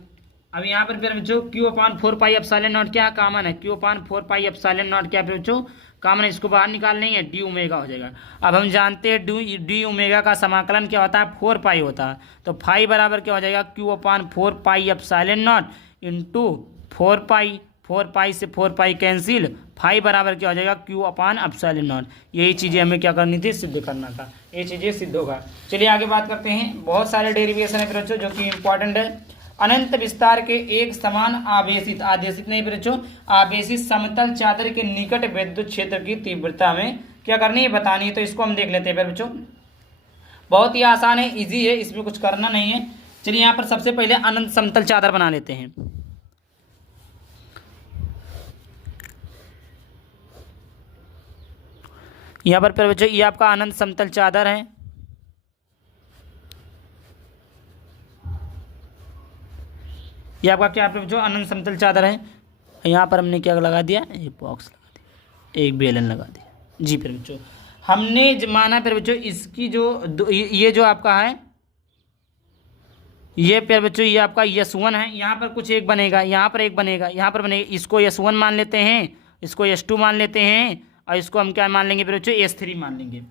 अब यहाँ पर फिर बच्चों Q upon 4 pi epsilon not क्या कॉमन है, Q upon 4 pi epsilon not क्या फिर बच्चों कॉमन है, इसको बाहर निकाल लेंगे डी ओमेगा हो जाएगा। अब हम जानते हैं डी ओमेगा का समाकलन क्या होता है 4 पाई होता है, तो फाई बराबर क्या हो जाएगा Q upon 4 pi epsilon not into 4 पाई से 4 पाई कैंसिल, फाई बराबर क्या हो जाएगा क्यू अपान एप्सिलॉन नॉट। यही चीज़ें हमें क्या करनी थी सिद्ध करना था, ये चीज़ें सिद्ध होगा। चलिए आगे बात करते हैं, बहुत सारे डेरिवेशन है बच्चों जो कि इंपॉर्टेंट है। अनंत विस्तार के एक समान आदेशित नहीं बच्चों आवेशित समतल चादर के निकट विद्युत क्षेत्र की तीव्रता में क्या करनी है बतानी है। तो इसको हम देख लेते हैं बच्चों, बहुत ही आसान है, इजी है, इसमें कुछ करना नहीं है। चलिए यहाँ पर सबसे पहले अनंत समतल चादर बना लेते हैं। यहाँ पर बच्चों ये आपका अनंत समतल चादर है, ये आपका क्या जो अनंत समतल चादर है। यहाँ पर हमने क्या लगा दिया एक बॉक्स लगा दिया, एक बेलन लगा दिया जी। फिर बच्चों हमने माना फिर बच्चों इसकी जो ये जो आपका है ये फिर बच्चों ये आपका S1 है, यहाँ पर कुछ एक बनेगा, यहाँ पर एक बनेगा, यहाँ पर बनेगा, इसको S1 मान लेते हैं, इसको S2 मान लेते हैं और इसको हम क्या मान लेंगे फिर बच्चों S3 मान लेंगे।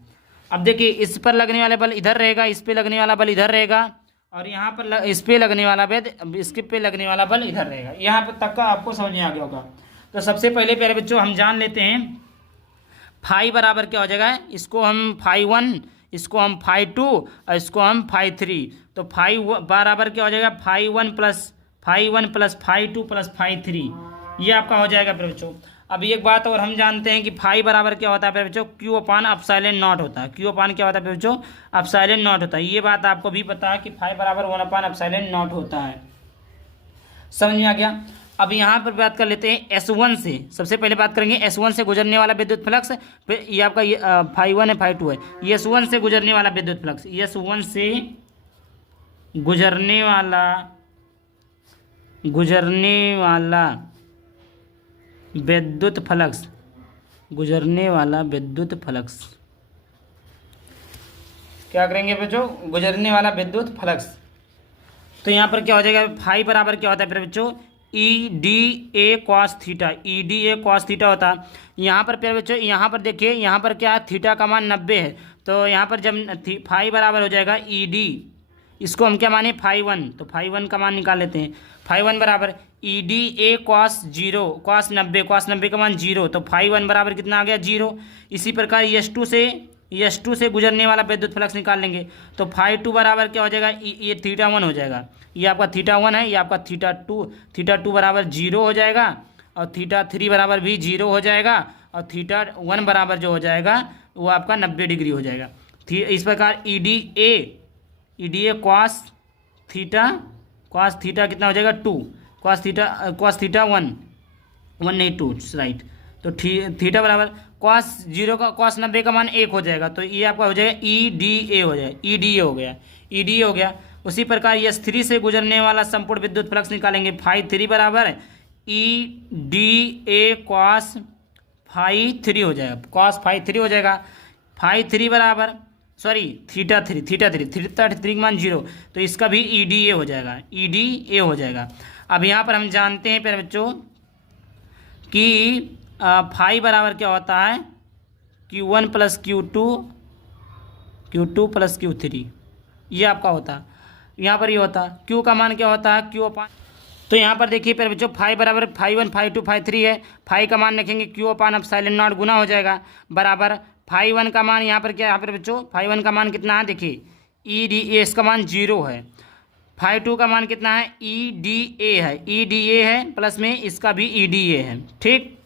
अब देखिए इस पर लगने वाला बल इधर रहेगा, इस पर लगने वाला बल इधर रहेगा और यहाँ पर इस पे लगने वाला इसके पे लगने वाला बल इधर रहेगा। यहाँ पर तक का आपको समझ में आ गया होगा। तो सबसे पहले प्यारे बच्चों हम जान लेते हैं फाई बराबर क्या हो जाएगा, इसको हम फाई 1, इसको हम फाई 2 और इसको हम फाई 3। तो फाई बराबर क्या हो जाएगा phi 1 plus phi 2 plus phi 3, ये आपका हो जाएगा फिर बच्चों। अब एक बात और हम जानते हैं कि फाई बराबर क्या होता है फिर बच्चों क्यू अपान एप्सिलॉन नॉट होता है, क्यू अपान क्या होता है फिर बच्चों एप्सिलॉन नॉट होता है। ये बात आपको भी पता है कि फाई बराबर 1 अपान एप्सिलॉन नॉट होता है, समझ में आ गया। अब यहाँ पर बात कर लेते हैं S1 से, सबसे पहले बात करेंगे S1 से गुजरने वाला विद्युत फ्लक्स, फिर ये आपका ये फाई 1 है फाई 2 है, S1 से गुजरने वाला विद्युत फ्लक्स, S1 से गुजरने वाला विद्युत फ्लक्स, क्या करेंगे बच्चों गुजरने वाला विद्युत फ्लक्स। तो यहाँ पर क्या हो जाएगा फाई बराबर क्या होता है फिर बच्चों EDA cos थीटा होता है। यहाँ पर फिर बच्चों यहाँ पर देखिए यहाँ पर क्या थीटा का मान 90 है, तो यहाँ पर जब फाई बराबर हो जाएगा ED, इसको हम क्या माने फाई 1, तो फाई 1 का मान निकाल लेते हैं। फाई 1 बराबर EDA cos 90 का मान 0, तो फाई 1 बराबर कितना आ गया 0। इसी प्रकार S2 से गुजरने वाला विद्युत फ्लक्स निकाल लेंगे, तो फाई 2 बराबर क्या हो जाएगा ये थीटा 1 हो जाएगा, ये आपका थीटा 1 है, ये आपका थीटा 2 बराबर 0 हो जाएगा और थीटा 3 बराबर भी 0 हो जाएगा और थीटा 1 बराबर जो हो जाएगा वो आपका 90 डिग्री हो जाएगा। इस प्रकार EDA cos थीटा कितना हो जाएगा 2, cos थीटा 1 नहीं 2 राइट, तो थीटा बराबर cos 90 का मान 1 हो जाएगा, तो ये आपका हो जाएगा EDA हो जाएगा, EDA हो गया, EDA हो गया। उसी प्रकार S3 से गुजरने वाला संपूर्ण विद्युत फ्लक्स निकालेंगे, φ3 बराबर EDA cos φ3 हो जाएगा, cos φ3 हो जाएगा। φ3 बराबर थीटा थ्री का मान 0, तो इसका भी EDA हो जाएगा, EDA हो जाएगा। अब यहाँ पर हम जानते हैं प्यारे बच्चों कि फाई बराबर क्या होता है, Q1 plus Q2 plus Q3, ये आपका होता है। यहाँ पर ये होता है Q का मान क्या होता है, Q अपान, तो यहाँ पर देखिए प्यारे बच्चों फाई बराबर φ1 φ2 φ3 है, फाई का मान रखेंगे Q अपान एप्सिलॉन नॉट गुना हो जाएगा, बराबर φ1 का मान यहाँ पर क्या है, यहाँ पर बच्चों φ1 का मान कितना है, देखिए EDA इसका मान 0 है, φ2 का मान कितना है, EDA है प्लस में इसका भी EDA है। ठीक,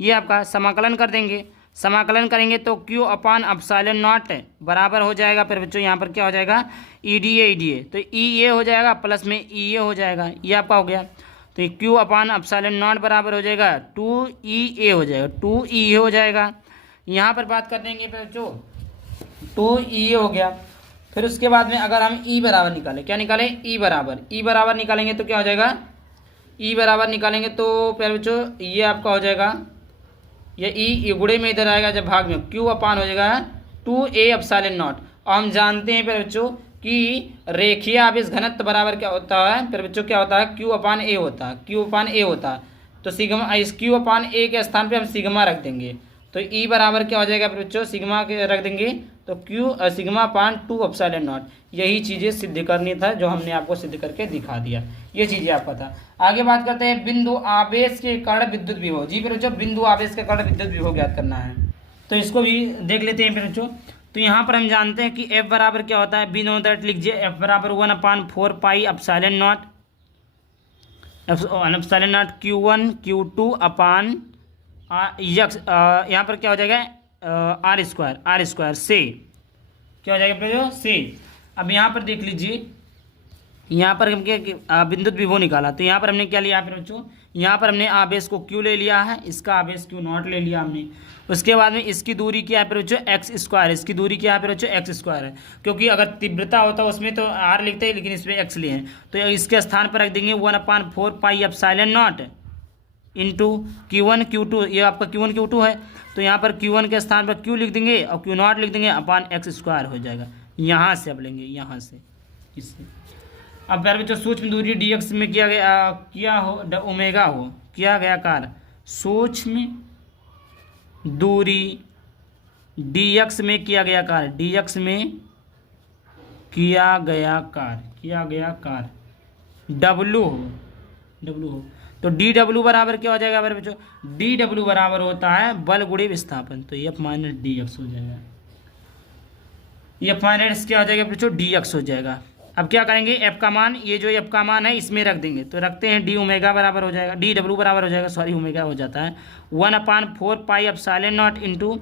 ये आपका समाकलन कर देंगे, समाकलन करेंगे तो Q अपान एप्सिलॉन नॉट बराबर हो जाएगा फिर बच्चों यहाँ पर क्या हो जाएगा, EDA, तो EA हो जाएगा प्लस में EA हो जाएगा, ये आपका हो गया। तो Q अपान एप्सिलॉन नॉट बराबर हो जाएगा 2EA हो जाएगा, 2EA हो जाएगा। यहाँ पर बात कर देंगे फिर बच्चों 2EA हो गया। फिर उसके बाद में अगर हम E बराबर निकालें, क्या निकालें, E बराबर निकालेंगे तो क्या हो जाएगा, E बराबर निकालेंगे तो फिर बच्चों ये आपका हो जाएगा, ये गुणे में इधर आएगा जब भाग में, Q अपान हो जाएगा 2A एप्सिलॉन नॉट। और हम जानते हैं फिर बच्चों कि रेखीय आवेश घनत्व बराबर क्या होता है, फिर बच्चों क्या होता है, Q अपान A होता है, Q अपान A होता है। तो सिग्मा, इस Q अपान A के स्थान पे हम सिग्मा रख देंगे, तो E बराबर क्या हो जाएगा फिर बच्चों, सिग्मा के रख देंगे तो Q sigma upon 2 epsilon not. यही चीज़ें सिद्ध करनी था जो हमने आपको सिद्ध करके दिखा दिया, ये चीज़ें आपका था। आगे बात करते हैं बिंदु आवेश के कारण विद्युत विभव। जी फिर बच्चों बिंदु आवेश के कारण विद्युत विभव ज्ञात करना है, तो इसको भी देख लेते हैं फिर बच्चों। तो यहाँ पर हम जानते हैं कि F बराबर क्या होता है, बी नो दैट लिखिए, F बराबर 1/4 pi epsilon not, epsilon not Q1 Q2 upon x, यहाँ पर क्या हो जाएगा आर स्क्वायर से क्या हो जाएगा फिर से। अब यहाँ पर देख लीजिए, यहाँ पर हम क्या विद्युत विभव निकाला, तो यहाँ पर हमने क्या लिया फिर बच्चों, यहाँ पर हमने आवेश को Q ले लिया है, इसका आवेश Q नॉट ले लिया हमने। उसके बाद में इसकी दूरी क्या है फिर बच्चों, x स्क्वायर, इसकी दूरी क्या है फिर बच्चों, x स्क्वायर है, क्योंकि अगर तीव्रता होता उसमें तो r लिखते हैं लेकिन इसमें x लिए हैं, तो इसके स्थान पर रख देंगे 1/4 pi epsilon not into Q1 Q2, ये आपका Q1 Q2 है, तो यहाँ पर Q1 के स्थान पर Q लिख देंगे और Q नॉट लिख देंगे अपान x स्क्वायर हो जाएगा। यहाँ से अब लेंगे, यहाँ से इससे। अब फिर बच्चों सूक्ष्म दूरी dx में किया गया कार्य, सूक्ष्म दूरी dx में किया गया कार्य, dx में किया गया कार्य W हो, तो dw बराबर क्या हो जाएगा मेरे बच्चों, dw बराबर होता है बल गुणे विस्थापन, तो F माइनस dx हो जाएगा, F माइनस क्या हो जाएगा बच्चों, dx हो जाएगा। अब क्या करेंगे, F का मान, ये जो F का मान है इसमें रख देंगे, तो रखते हैं डी ओमेगा बराबर हो जाएगा, dw बराबर हो जाएगा, ओमेगा हो जाता है 1/4 पाई एप्सिलॉन नॉट इंटू,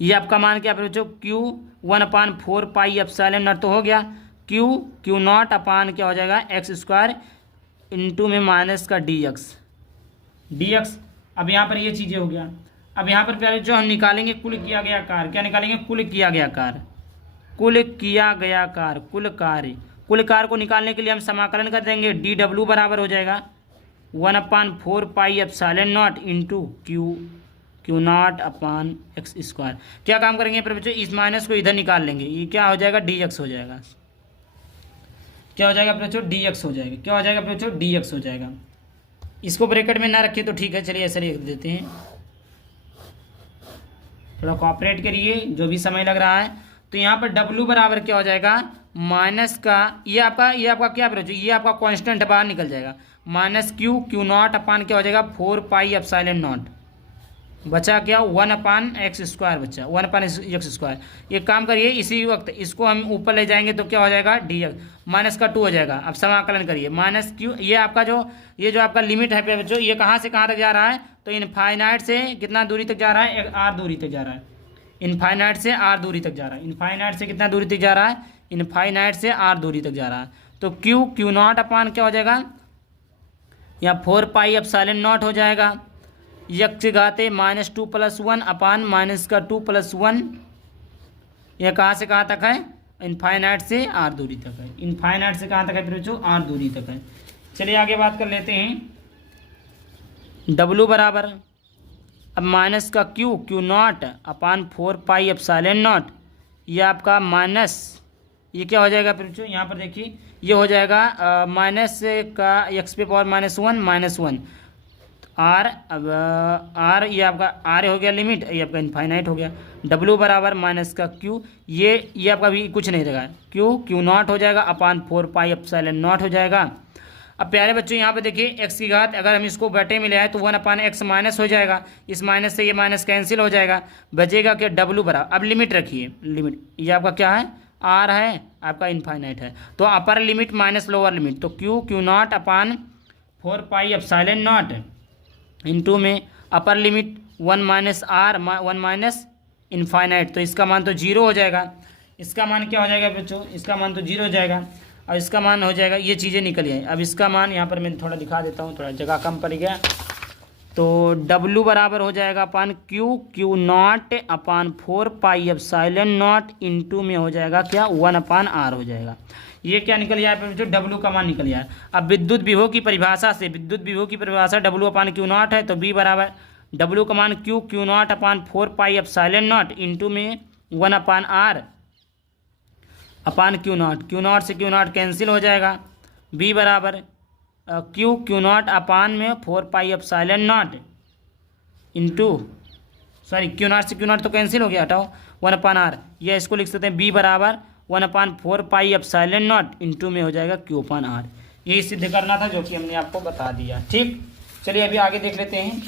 ये आपका मान क्या बच्चों, Q 1/4 पाई एप्सिलॉन नॉट तो हो गया, Q नॉट अपान क्या हो जाएगा x स्क्वायर इंटू में माइनस का dx। अब यहाँ पर ये चीज़ें हो गया। अब यहाँ पर पहले जो हम निकालेंगे कुल किया गया कार्य, क्या निकालेंगे, कुल कार्य को निकालने के लिए हम समाकलन कर देंगे, dw बराबर हो जाएगा 1/4 pi epsilon not into Q not upon x square. क्या काम करेंगे फिर बच्चों, इस माइनस को इधर निकाल लेंगे, ये क्या हो जाएगा, dx हो जाएगा, क्या हो जाएगा बच्चों, dx हो जाएगा, क्या हो जाएगा बच्चों, dx हो जाएगा। इसको ब्रैकेट में ना रखिए तो ठीक है, चलिए ऐसे लिख देते हैं, थोड़ा कोऑपरेट करिए, जो भी समय लग रहा है। तो यहाँ पर W बराबर क्या हो जाएगा, माइनस का ये आपका क्या बच्चों, ये आपका कांस्टेंट बाहर निकल जाएगा, माइनस Q नॉट अपान क्या हो जाएगा 4 पाई एप्सिलॉन नॉट, बचा क्या 1/x स्क्वायर, बचा 1/x स्क्वायर। ये काम करिए, इसी वक्त इसको हम ऊपर ले जाएंगे तो क्या हो जाएगा, dx माइनस का 2 हो जाएगा। अब समाकलन करिए, माइनस Q, ये जो आपका लिमिट है बच्चों, ये कहाँ से कहाँ तक जा रहा है, तो इनफाइनाइट से कितना दूरी तक जा रहा है, r दूरी तक जा रहा है, इनफाइनाइट से r दूरी तक जा रहा है, इनफाइनाइट से कितना दूरी तक जा रहा है, इनफाइनाइट से r दूरी तक जा रहा है। तो Q नॉट अपान क्या हो जाएगा, यहाँ 4 पाई एप्सिलॉन नॉट हो जाएगा यक्ष घात है -2+1 अपान -2+1। यह कहाँ से कहाँ तक है? इनफाइनाइट से आर दूरी तक है। इनफाइनाइट से कहाँ तक है फिर बच्चों? आर दूरी तक है। चलिए आगे बात कर लेते हैं। डब्लू बराबर, अब माइनस का क्यू नॉट अपान 4πε0, ये आपका माइनस, ये क्या हो जाएगा फिर बच्चों? यहाँ पर देखिए ये हो जाएगा माइनस का x पे पावर -1 आर। अब आर ये आपका आर हो गया लिमिट, ये आपका इनफाइनाइट हो गया। डब्लू बराबर माइनस का क्यू, ये आपका भी कुछ नहीं रहेगा, क्यू नॉट हो जाएगा अपान 4πε0 हो जाएगा। अब प्यारे बच्चों यहाँ पे देखिए x की घात अगर हम इसको बटे में ले आए तो 1/x माइनस हो जाएगा, इस माइनस से ये माइनस कैंसिल हो जाएगा, बचेगा क्या? डब्लू बराबर, अब लिमिट रखिए, लिमिट ये आपका क्या है? आर है, आपका इनफाइनाइट है, तो upper limit minus lower limit, तो क्यू नॉट अपान 4πε0 इंटू में upper limit 1 minus R 1 minus infinite, तो इसका मान तो 0 हो जाएगा। इसका मान क्या हो जाएगा बच्चों? इसका मान तो 0 हो जाएगा, और इसका मान हो जाएगा, ये चीज़ें निकल आई। अब इसका मान यहाँ पर मैं थोड़ा दिखा देता हूँ, थोड़ा जगह कम पड़ गया, तो डब्लू बराबर हो जाएगा upon Q not upon 4πε0 into में हो जाएगा क्या? 1/r हो जाएगा। ये क्या निकल जाए जो? डब्लू का मान निकल जाए। अब विद्युत विभव की परिभाषा से, विद्युत विभव की परिभाषा डब्लू अपान क्यू नॉट है, तो बी बराबर डब्लू का मान क्यू नॉट अपान 4πε0 इंटू में 1/r अपान क्यू नॉट से क्यू नॉट कैंसिल हो जाएगा। बी बराबर क्यू नॉट अपान में 4πε0 इंटू, सॉरी क्यू नॉट से क्यू नॉट तो कैंसिल हो गया, हटाओ, 1/r, या इसको लिख सकते हैं बी बराबर 1/4πε0 इंटू में हो जाएगा Q/r। यही सिद्ध करना था जो कि हमने आपको बता दिया। ठीक, चलिए अभी आगे देख लेते हैं।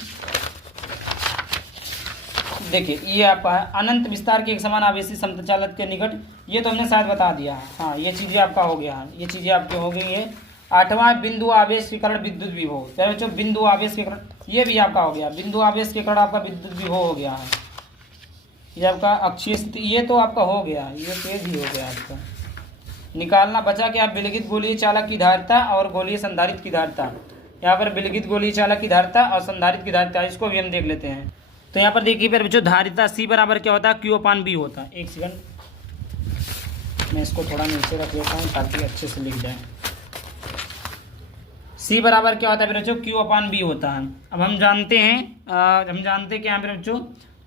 देखिए ये आपका है अनंत विस्तार के एक समान आवेशी समचालक के निकट, ये तो हमने शायद बता दिया है। हाँ, ये चीज़ें आपका हो गया है, ये चीज़ें आपकी हो गई है। 8वां बिंदु आवेश के कारण विद्युत विभव, चाहे बच्चों बिंदु आवेश के कारण, ये भी आपका हो गया। बिंदु आवेश के कारण आपका विद्युत विभव हो गया है, ये आपका अक्षीय स्थिति, ये तो आपका हो गया, ये तेज ही हो गया आपका। निकालना बचा कि आप विलगित गोलीय चालक की धारिता और गोलीय संधारित्र की धारिता, यहाँ पर विलगित गोलीय चालक की धारिता और संधारित्र की धारिता, इसको भी हम देख लेते हैं। तो यहाँ पर देखिए फिर बच्चों धारिता सी बराबर क्या होता है? Q/B होता है। एक सेकंड, मैं इसको थोड़ा नीचे रख लेता हूँ ताकि अच्छे से लिख जाए। सी बराबर क्या होता है फिर बच्चों? Q/B होता है। अब हम जानते हैं क्या यहाँ पर बच्चों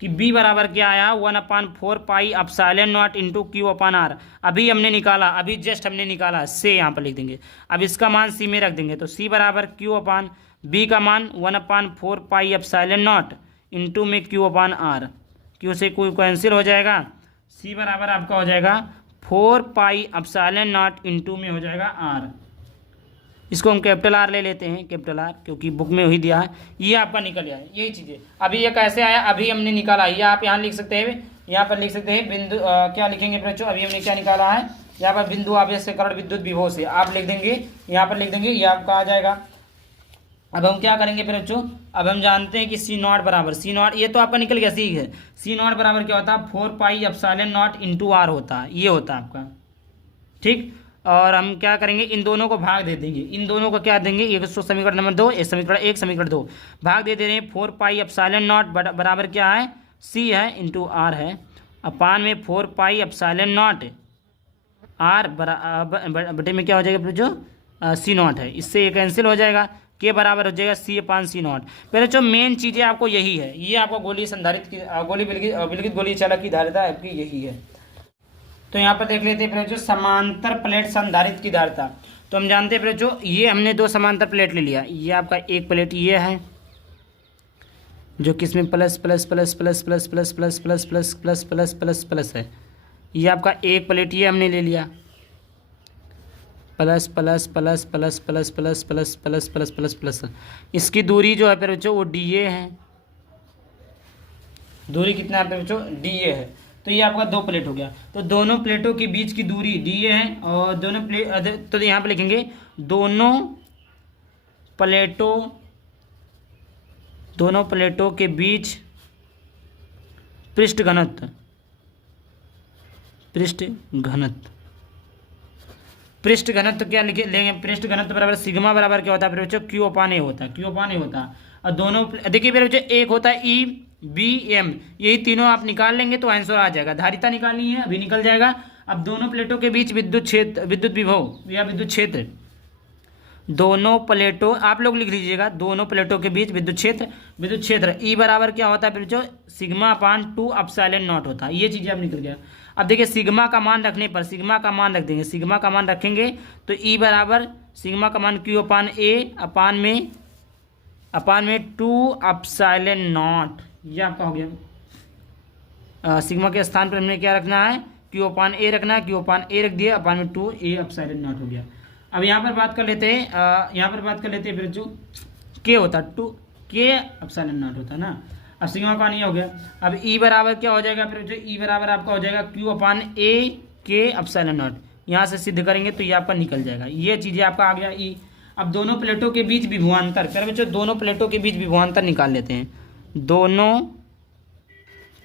कि B बराबर क्या आया? 1/4πε0 इंटू Q/r। अभी हमने निकाला, अभी जस्ट हमने निकाला, से यहाँ पर लिख देंगे। अब इसका मान सी में रख देंगे, तो सी बराबर Q/B का मान 1/4πε0 इंटू में Q/r, क्यू से कोई कैंसिल हो जाएगा। सी बराबर आपका हो जाएगा 4πε0 इंटू में हो जाएगा r। इसको हम कैपिटल आर ले लेते हैं, कैपिटल आर, क्योंकि बुक में वही दिया है। ये आपका निकल आया, यही चीज़ें। अभी ये कैसे आया? अभी हमने निकाला, ये आप यहाँ लिख सकते हैं, यहाँ पर लिख सकते हैं बिंदु क्या लिखेंगे बच्चों? अभी हमने क्या निकाला है? यहाँ पर बिंदु आवेश के कारण विद्युत विभव से आप लिख देंगे, यहाँ पर लिख देंगे, ये आपका आ जाएगा। अब हम क्या करेंगे फिर बच्चों? अब हम जानते हैं कि सी नॉट बराबर, सी नॉट ये तो आपका निकल गया, सी है। सी नॉट बराबर क्या होता है? 4πε0 इंटू आर होता है, ये होता है आपका। ठीक, और हम क्या करेंगे? इन दोनों को भाग दे देंगे। इन दोनों को क्या देंगे? एक समीकरण नंबर 2, एक समीकरण 2 भाग दे रहे हैं। 4πε0 बराबर क्या है? सी है इंटू आर है, अपान में 4πε0 आर बटे में क्या हो जाएगा जो सी नॉट है, इससे ये कैंसिल हो जाएगा, के बराबर हो जाएगा C/C0। पहले जो मेन चीज़ें आपको यही है, ये आपको गोली संधारित्र की विलगित गोलीय चालक की धारिता आपकी यही है। तो यहाँ पर देख लेते हैं फिर जो समांतर प्लेट संधारित्र की धारिता। तो हम जानते हैं फिर जो ये हमने दो समांतर प्लेट ले लिया, ये आपका एक प्लेट ये है जो किसमें plus plus plus plus plus plus plus plus plus plus plus plus plus है, ये आपका एक प्लेट ये हमने ले लिया, plus plus plus plus plus plus plus plus plus plus plus. इसकी दूरी जो है फिर बच्चों वो DA है। दूरी कितना है फिर बच्चों? DA है। तो ये आपका दो प्लेट हो गया। तो दोनों प्लेटों के बीच की दूरी DA है, और दोनों प्लेट, तो यहाँ पे लिखेंगे दोनों प्लेटों के बीच पृष्ठ घनत्व क्या लेंगे? पृष्ठ घनत्व बराबर सिग्मा बराबर क्या होता है फिर बच्चों? Q/A होता है, Q/A होता है। और दोनों देखिए मेरे बच्चों एक होता है ई बी एम, यही तीनों आप निकाल लेंगे तो आंसर आ जाएगा। धारिता निकालनी है, अभी निकल जाएगा। अब दोनों प्लेटों के बीच विद्युत क्षेत्र, विद्युत विभव या विद्युत क्षेत्र, दोनों प्लेटों आप लोग लिख लीजिएगा, दोनों प्लेटों के बीच विद्युत क्षेत्र, विद्युत क्षेत्र ई बराबर क्या होता है बच्चों, सिग्मा अपान 2 एप्सिलॉन नॉट होता है। ये चीज़ें अब निकल गया। अब देखिए सिग्मा का मान रखने पर, सिग्मा का मान रख देंगे, सिग्मा का मान रखेंगे तो ई बराबर सिग्मा का मान क्यू अपान ए अपान में 2 एप्सिलॉन नॉट, ये आपका हो गया। सिग्मा के स्थान पर हमने क्या रखना है, क्यू अपान ए रखना है, क्यू अपान ए रख दिया, अपान में 2 ए एप्सिलॉन नॉट हो गया। अब यहाँ पर बात कर लेते हैं, यहाँ पर बात कर लेते हैं फिर जो के होता है 2 के एप्सिलॉन नॉट होता है ना। अब सिग्मा का नहीं हो गया। अब ई बराबर क्या हो जाएगा फिर जो, ई बराबर आपका हो जाएगा क्यू अपान ए के एप्सिलॉन नॉट। यहाँ से सिद्ध करेंगे तो ये आपका निकल जाएगा। ये चीज़ें आपका आ गया ई। अब दोनों प्लेटों के बीच विभवांतर, फिर बच्चों दोनों प्लेटों के बीच विभवांतर निकाल लेते हैं। दोनों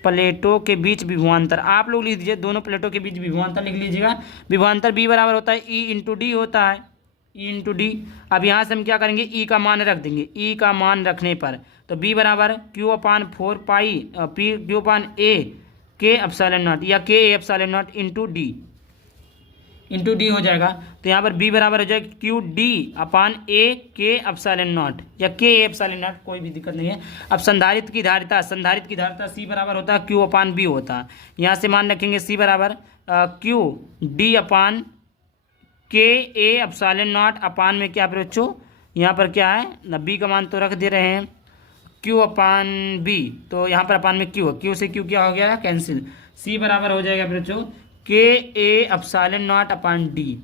प्लेटों के बीच विभवांतर आप लोग लिख दीजिए, दोनों प्लेटों के बीच विभवांतर लिख लीजिएगा। विभवांतर बी बराबर होता है ई इंटू डी होता है, ई इंटू डी। अब यहाँ से हम क्या करेंगे, ई का मान रख देंगे। ई का मान रखने पर तो बी बराबर क्यू अपान 4 पाई पी क्यू अपान ए के एप्सिलॉन नॉट या के A epsilon not into D हो जाएगा। तो यहाँ पर बी बराबर हो जाएगा क्यू डी अपान ए के एप्सिलॉन नॉट या के ए एप्सिलॉन नॉट, कोई भी दिक्कत नहीं है। अब संधारित्र की धारिता सी बराबर होता है क्यू अपान बी होता है। यहाँ से मान रखेंगे सी बराबर क्यू डी अपान के ए एप्सिलॉन नॉट अपान में क्या पर बच्चों, यहाँ पर क्या है बी का मान तो रख दे रहे हैं, क्यू अपान बी, तो यहाँ पर अपान में क्यू, क्यू से क्यू क्या हो गया कैंसिल। सी बराबर हो जाएगा बच्चों के A epsilon not upon D.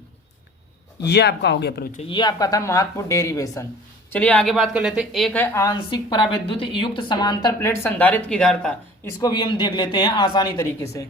ये आपका हो गया बच्चों, ये आपका था महत्वपूर्ण डेरिवेशन। चलिए आगे बात कर लेते हैं। एक है आंशिक परावैद्युत युक्त समांतर प्लेट संधारित्र की धारिता, इसको भी हम देख लेते हैं आसानी तरीके से।